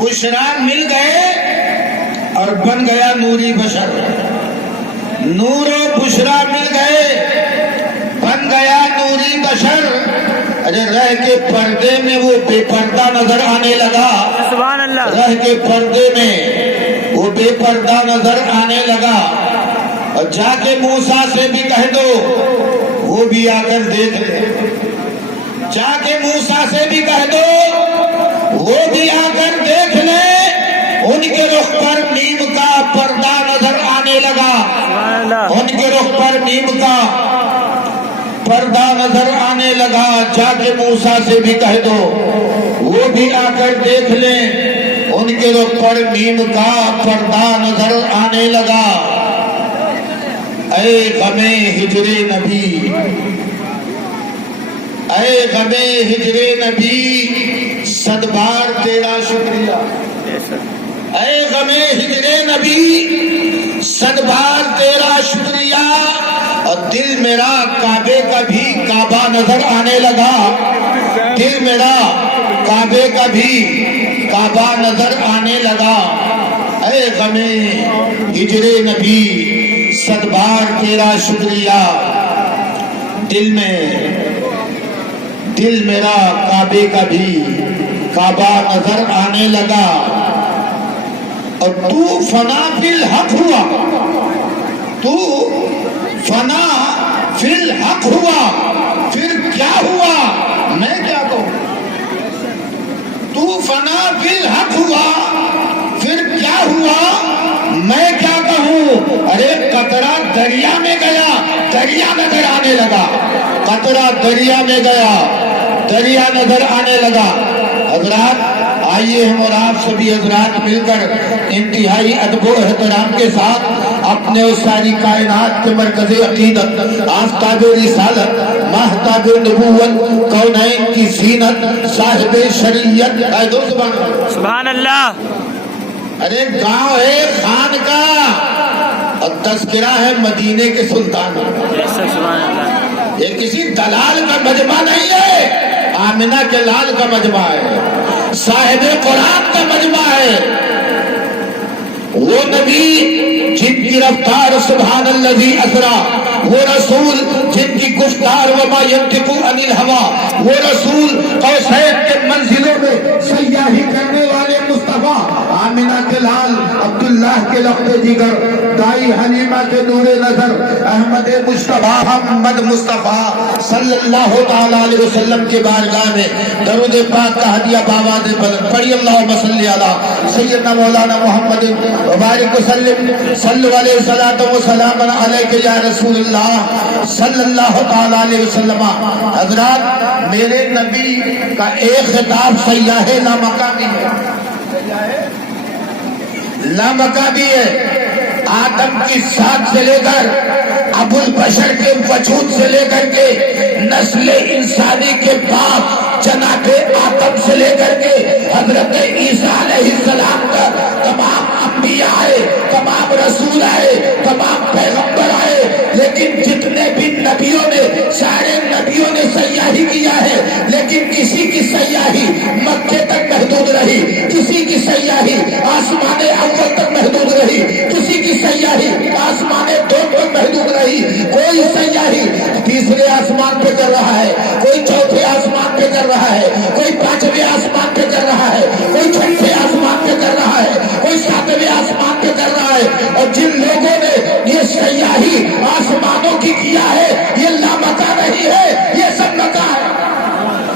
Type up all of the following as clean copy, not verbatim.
بشرا مل گئے اور بن گیا نوری بشر. نور و بشرا مل گئے بن گیا نوری بشر. اجے رہ کے پردے میں وہ بے پردہ نظر آنے لگا. سبحان اللہ. رہ کے پردے میں وہ بے پردہ نظر آنے لگا. اور جا کے موسیٰ سے بھی کہہ دو وہ بھی آ کر دیکھ لے. جا کے موسیٰ سے بھی کہہ دو وہ بھی آ کر دیکھ لے. ان کے رخ پر نیم کا پردہ نظر آنے لگا. ان کے رخ پر نیم کا پردہ نظر آنے لگا. جا کے موسیٰ سے بھی کہہ دو وہ بھی آ کر دیکھ لیں. ان کے رخ پر نیم کا پردہ نظر آنے لگا. اے غم ہجر نبی، اے غم ہجر نبی، صد بار تیرا شکریہ. اے غم ہجر نبی، صد بار تیرا شکریہ. اور دل میرا کعبے کا بھی کعبہ نظر آنے لگا. دل میرا کعبے کا بھی کعبہ نظر آنے لگا. اے غم ہجر نبی، صد بار تیرا شکریہ. دل میرا کعبے کا بھی کعبہ نظر آنے لگا. اور تو فنا فی الحق ہوا، تو فنا فی الحق ہوا. پھر کیا ہوا میں کیا کہوں؟ تو فنا فی الحق ہوا پھر کیا ہوا میں کیا کہوں؟ ارے قطرہ دریا میں گیا دریا نظر آنے لگا. قطرہ دریا میں گیا دریا نظر آنے لگا. حضرات آئیے ہم اور آپ سبھی حضرات مل کر انتہائی ادب و احترام کے ساتھ اپنے اس ساری کائنات کے مرکز عقیدت، آفتاب رسالت، ماہتاب نبوت، کونین کی زینت، صاحب شریعت. سبحان اللہ. ارے گاؤں ہے خان کا اور تذکرہ ہے مدینے کے سلطان. سبحان اللہ. یہ کسی دلال کا مجمع نہیں ہے، آمنہ کے لال کا مجمع ہے، صاحب قرآن کا مجمع ہے. وہ نبی جن کی رفتار سبحان الذی اسرا، وہ رسول جن کی گفتار وما ینطق عن الہوی، وہ رسول قوسین کے منزلوں میں سیاحی کرنے والے مصطفیٰ، آمنہ کے لال، عبداللہ کے لخت جگر، دائی حلیمہ کے نور نظر، احمد مصطفیٰ محمد مصطفیٰ صلی اللہ تعالیٰ علیہ وسلم کے بارگاہ میں درود پاک کا ہدیہ بآواز بلند پڑھی. اللہم صلی علی سیدنا مولانا محمد وبارک وسلم صلی علیہ وسلم علیہ یا رسول اللہ صلی اللہ تعالیٰ علیہ وسلم. حضرات میرے نبی کا ایک خطاب سیاح لامقامی ہے. لامقامی ہے. آدم کی ذات سے لے کر ابو البشر کے وجود سے لے کر کے نسل انسانی کے باپ جناب آدم سے لے کر کے حضرت عیسیٰ علیہ السلام کا تمام انبیاء آئے، تمام رسول آئے، تمام پیغمبر آئے. لیکن جتنے بھی نبیوں نے، سارے نبیوں نے سیاحی کیا ہے، لیکن کسی کی سیاحی مکے تک محدود رہی، کسی کی سیاحی آسمان اول تک محدود رہی، کسی کی سیاحی آسمان دو تک محدود رہی. کوئی سیاحی تیسرے آسمان پہ کر رہا ہے، کوئی چوتھے آسمان پہ کر رہا ہے، کوئی پانچویں آسمان پہ کر رہا ہے، کوئی چھٹے آسمان پہ کر رہا ہے، کوئی ساتویں آسمان پہ کر رہا ہے. اور جن لوگوں نے یہ سیاحی آسمانوں کی کیا ہے یہ لامکہ نہیں ہے، یہ سب مکہ ہے،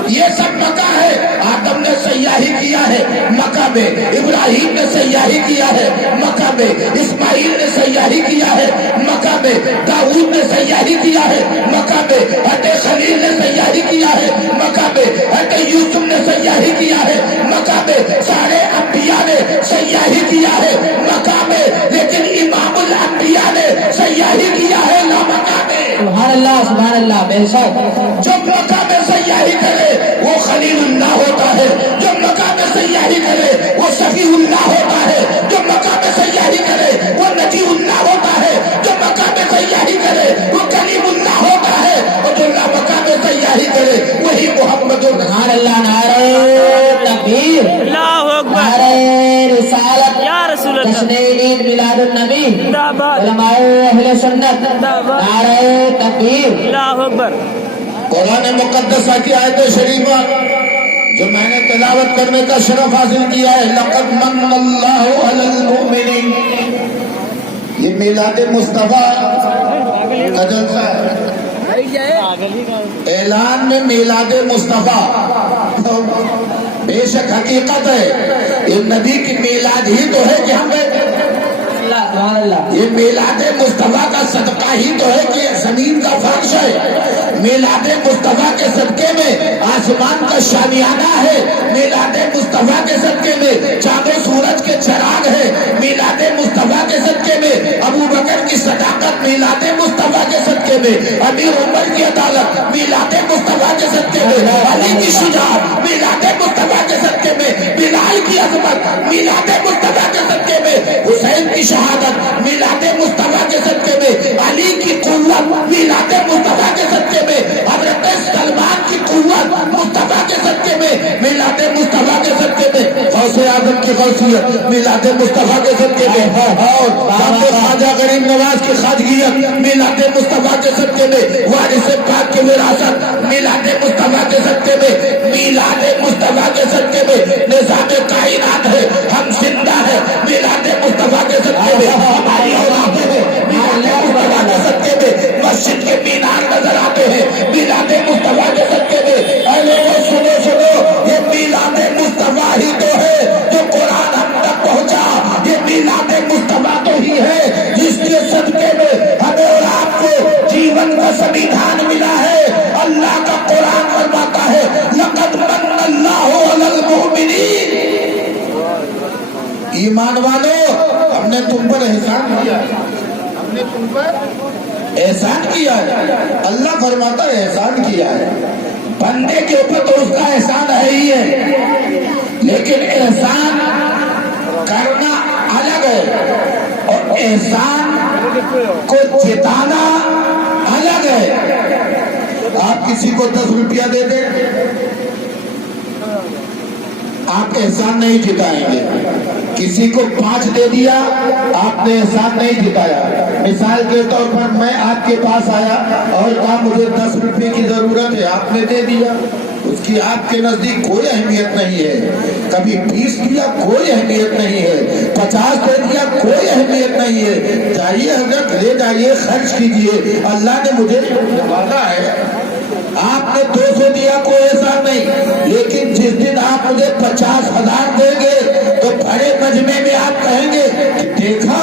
یہ سب مکہ ہے. آدم نے سیاحی کیا ہے مکہ میں، ابراہیم نے سیاحی کیا ہے مکہ میں، اسماعیل نے سیاحی کیا ہے مکہ میں، داؤد نے سیاحی کیا ہے مکہ میں، حضرت خلیل نے سیاحی کیا ہے مکہ میں، حضرت یوسف نے سیاحی کیا ہے مکہ میں. سارے انبیاء نے سیاحی کیا ہے مکہ میں، لیکن امام الانبیاء نے سیاحی کیا ہے لامکہ میں. سبحان اللہ سبحان اللہ. بے شک جو مکہ میں سیاحی کرے وہ خلیل اللہ ہوتا ہے، جو مکہ میں سیاحی کرے وہ صفی اللہ ہوتا ہے، جو مکہ میں سیاحی کرے وہ نجی اللہ ہوتا ہے، جو مکہ میں سیاحی کرے وہ کلیم اللہ ہوتا ہے، اور جو مکہ میں سیاحی کرے وہی محمد. سبحان اللہ. نعرہ اہل سنت، نعرہ تکبیر۔ اللہ اکبر۔ قرآن مقدسہ کی آیت شریفہ جو میں نے تلاوت کرنے کا شرف حاصل کیا ہے، لقد من اللہ علی المؤمنین، یہ میلاد مصطفیٰ کا جلسہ ہے۔ اعلان میں میلاد مصطفیٰ بے شک حقیقت ہے، یہ نبی کی میلاد ہی تو ہے کہ ہمیں سبحان اللہ۔ یہ میلاد مصطفیٰ کا صدقہ ہی تو ہے کہ زمین کا فرش ہے۔ میلاد مصطفیٰ کے صدقے میں آسمان کا شامیانہ ہے۔ میلاد مصطفیٰ کے صدقے میں چاند و سورج کے چراغ ہے۔ میلاد مصطفیٰ کے صدقے میں ابو بکر کی صداقت، میلاد مصطفیٰ کے صدقے میں امیر عمر کی عدالت، میلاد مصطفیٰ کے صدقے میں علی کی شجاعت، میلاد مصطفیٰ کے صدقے میں بلال کی عظمت، میلاد مصطفیٰ کے صدقے میں حسین کی شہادت، میلاد مصطفیٰ کے صدقے میں علی کی قوت، میلاد مصطفیٰ کے صدقے میں حضرت سلمان کی قوت، مصطفیٰ کے صدقے میں میلاد مصطفیٰ کے صدقے میں غوث اعظم کی غوثیت، میلاد مصطفیٰ کے صدقے میں اور خواجہ غریب نواز کی خواجگیت، میلاد مصطفیٰ کے صدقے میں وارث پاک کی وراثت، میلاد مصطفیٰ کے صدقے میں، میلاد مصطفیٰ کے صدقے میں نظام کائنات ہے، ہم زندہ ہے، میلاد مصطفیٰ کے صدقے میں ہماری اولادیں ہیں، میلاد مصطفیٰ کے صدقے میں مسجد کے مینار نظر آتے ہیں، میلاد مصطفیٰ کے صدقے میں اے لوگوں سنو سنو، یہ میلاد مصطفیٰ ہی تو ہے جو قرآن ہم تک پہنچا، یہ میلاد مصطفیٰ تو ہی ہے جس کے صدقے میں ہمیں اور آپ کو جیون کا سمویدھان ملا ہے۔ اللہ کا قرآن فرماتا ہے لقد من اللہ علی المؤمنین، ایمان والو ہم نے تم پر احسان کیا، ہم نے تم پر احسان کیا ہے۔ اللہ فرماتا ہے احسان کیا ہے، بندے کے اوپر تو اس کا احسان ہے ہی ہے، لیکن احسان کرنا الگ ہے اور احسان کو جتانا الگ ہے۔ آپ کسی کو 10 روپیہ دے دیں، آپ احسان نہیں جتائیں گے۔ کسی کو 5 دے دیا، آپ نے احسان نہیں جتایا۔ مثال کے طور پر میں آپ کے پاس آیا اور کہا مجھے 10 روپے کی ضرورت ہے، آپ نے دے دیا، اس کی آپ کے نزدیک کوئی اہمیت نہیں ہے۔ کبھی 20 دیا کوئی اہمیت نہیں ہے، 50 دے دیا کوئی اہمیت نہیں ہے۔ جائیے حضرت لے جائیے، خرچ کیجیے، اللہ نے مجھے نوازا ہے۔ آپ نے 200 دیا کوئی احسان نہیں، لیکن جس دن آپ مجھے 50,000 دیں گے تو بڑے مجمع میں آپ کہیں گے کہ دیکھا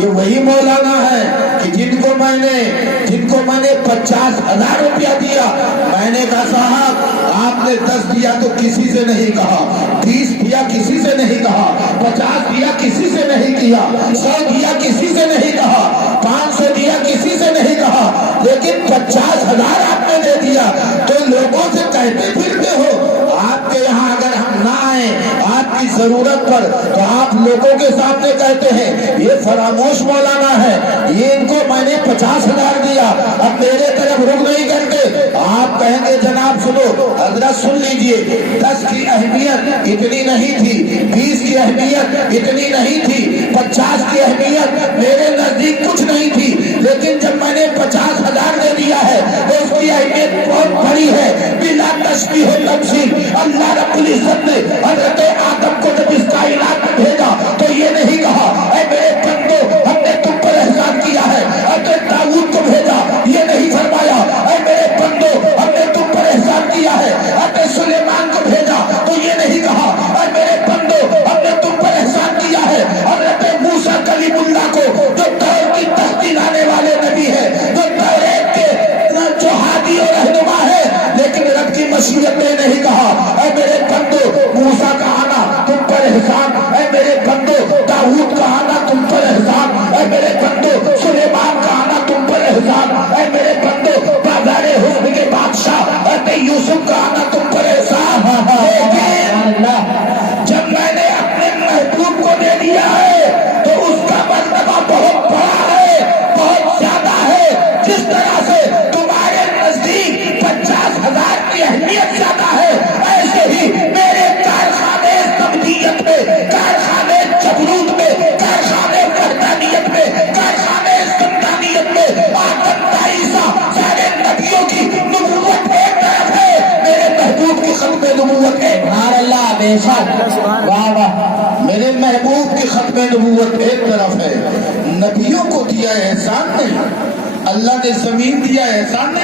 یہ وہی مولانا ہے کہ جن کو میں نے 50,000 روپیہ دیا۔ میں نے کہا صاحب آپ نے 10 دیا تو کسی سے نہیں کہا، 20 دیا کسی سے نہیں کہا، 50 دیا کسی سے نہیں کیا، 100 دیا کسی سے نہیں کہا، 500 دیا کسی سے نہیں کہا، لیکن 50,000 آپ نے دے دیا تو لوگوں سے کہتے پھرتے ہو۔ آپ کے یہاں اگر ہم نہ آئیں آپ کی ضرورت پر تو آپ لوگوں کے سامنے کہتے ہیں یہ فراموش مولانا ہے، یہ ان کو میں نے 50,000 دیا، اب میرے طرف رخ نہیں کرتے۔ آپ کہیں گے جناب سنو حضرت سن لیجئے، 10 کی اہمیت اتنی نہیں تھی، 20 کی اہمیت اتنی نہیں تھی، 50 کی اہمیت میرے نزدیک کچھ نہیں تھی، لیکن جب میں نے 50,000 دے دیا ہے تو اس کی اہمیت بہت بڑی ہے۔ بلا تشبیہ و تمثیل اللہ رب العزت نے حضرت آدم کو جب اس کائنات میں بھیجا تو یہ نہیں کہا اے میرے بندو ہم نے تم پر احسان کیا ہے، حضرت داؤد کو بھیجا یہ نہیں فرمایا اے میرے بندو ہم نے تم پر احسان کیا ہے، حضرت سلیمان کو بھیجا تو یہ نہیں کہا اے میرے بندو ہم نے تم پر احسان کیا ہے، حضرت موسیٰ کلیم اللہ کو جو دور کی تختی لانے والے نبی ہے، جو توریت کے جو ہادی اور رہنما ہے، لیکن رب کی مشیت نے نہیں کہا اے میرے بندو موسیٰ کا آنا تم پر احسان، اے میرے بندو داؤد کا آنا تم پر احسان، اے میرے بندو سلیمان کا آنا تم پر احسان، اے میرے بندو بازار حسن کے بادشاہ اے یوسف کا آنا تم پر احسان۔ لیکن جب میں نے اپنے محبوب کو دے دیا ہے تو اس کا مرتبہ بہت بڑا ہے، بہت زیادہ ہے۔ جس طرح سے تمہارے نزدیک 50,000 کی اہمیت زیادہ ہے، بے شک واہ واہ میرے محبوب کی ختم نبوت ایک طرف ہے، نبیوں کو دیا احسان نہیں، اللہ نے زمین دیا احسان نہیں.